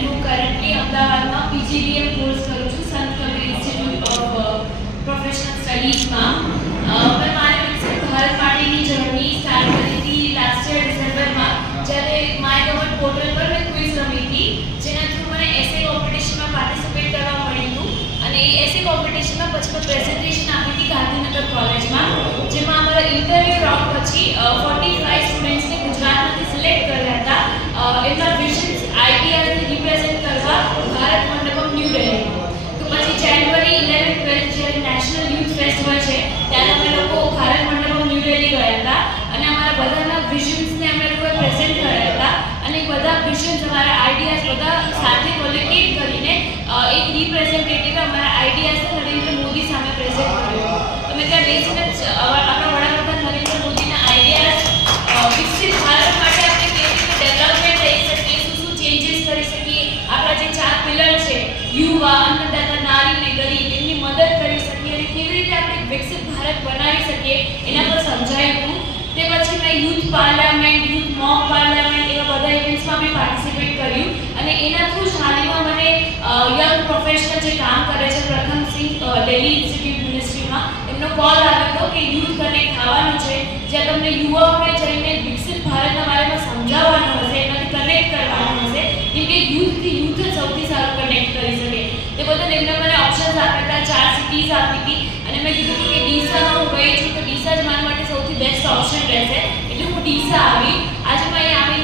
And હું currently અમદાવાદમાં પીજીડીએમ course કરું છું Sant Kabir Institute of Professional સ્ટડીઝમાં મેં. મારી વિકસિત ભારત પાણીની જર્ની સ્ટાર્ટ કરી હતી લાસ્ટ યર ડિસેમ્બરમાં જ્યારે માય ગવર્મેન્ટ પોર્ટલ પર મેં ક્વિઝ રમી હતી, જેના થ્રુ મને એસે કોમ્પિટિશનમાં પાર્ટિસિપેટ કરવા મળ્યું અને એ એસે કોમ્પિટિશનમાં પછી મેં પ્રેઝન્ટેશન આપી હતી ગાંધીનગર કોલેજમાં જેમાં અમારા ઇન્ટરવ્યૂ રાઉન્ડ પછી ફોર્ટી ફાઈવ સ્ટુડન્ટ્સને ગુજરાતમાંથી સિલેક્ટ કર્યા હતા અ, એમના વિઝન્સ આઈડિયાઝને રિપ્રેઝેન્ટ કરવા ભારત મંડપમ ન્યૂ દિલ્હીમાં તો પછી જાન્યુઆરી ઇલેવન ટ્વેલ્થ જ્યારે નેશનલ યુથ ફેસ્ટિવલ છે ત્યારે અમે લોકો ભારત મંડપમ ન્યૂ દિલ્હી ગયા હતા અને અમારા બધાના વિઝન્સને અમે લોકોએ પ્રેઝન્ટ કર્યા હતા અને એ બધા વિઝન્સ અમારા આઈડિયાઝ બધા સાથે કોલેક્ટેડ કરીને એક રિપ્રેઝેન્ટેટિવ અમારા આઈડિયાઝને નરેન્દ્ર મોદી સામે પ્રેઝન્ટ કર્યો અમે ત્યાં બેસીને આપણા વડાપ્રધાન નરેન્દ્ર મોદીના આઈડિયાઝ વિકસિત ભારત માટે આપણે કેવી રીતે ડેવલપમેન્ટ થઈ શકીએ, શું શું ચેન્જીસ કરી શકીએ, આપણા જે ચાર પિલર છે, યુવા, અન્નદાતા, નારી ને ગરીબ, એમની મદદ કરી શકીએ અને કેવી રીતે આપણે વિકસિત ભારત બનાવી શકીએ, એના પર સમજાયું હતું. તે પછી મેં youth parliament, youth mock parliament એવા બધા ઇવેન્ટ્સમાં મેં પાર્ટિસિપેટ કર્યું. અને એના થ્રુ શાલીમાં મને યંગ પ્રોફેશનલ જે કામ કરે છે, પ્રથમ સિંહ દિલ્હી ઇન્સ્ટિટ્યૂટ મિનિસ્ટ્રીમાં એમનો કોલ આવ્યો હતો કે યુથ કનેક્ટ થવાનું છે. જ્યાં તમને યુવાઓને જઈને વિકસિત ભારતના બારેમાં સમજાવવાનું હશે એનાથી કનેક્ટ કરવાનું હશે, કેમ કે યુથથી યુથ જ સૌથી સારું કનેક્ટ કરી શકે. તે બદલ એમને મને ઓપ્શન્સ આપ્યા હતા, ચાર સિટીઝ આપી હતી. અને મેં કીધું કે ડીસામાં હું ગઈ છું, તો ડીસા જ મારા માટે સૌથી બેસ્ટ ઓપ્શન રહેશે. એટલે હું ડીસા આવી. આજે મેં અહીંયા આવીને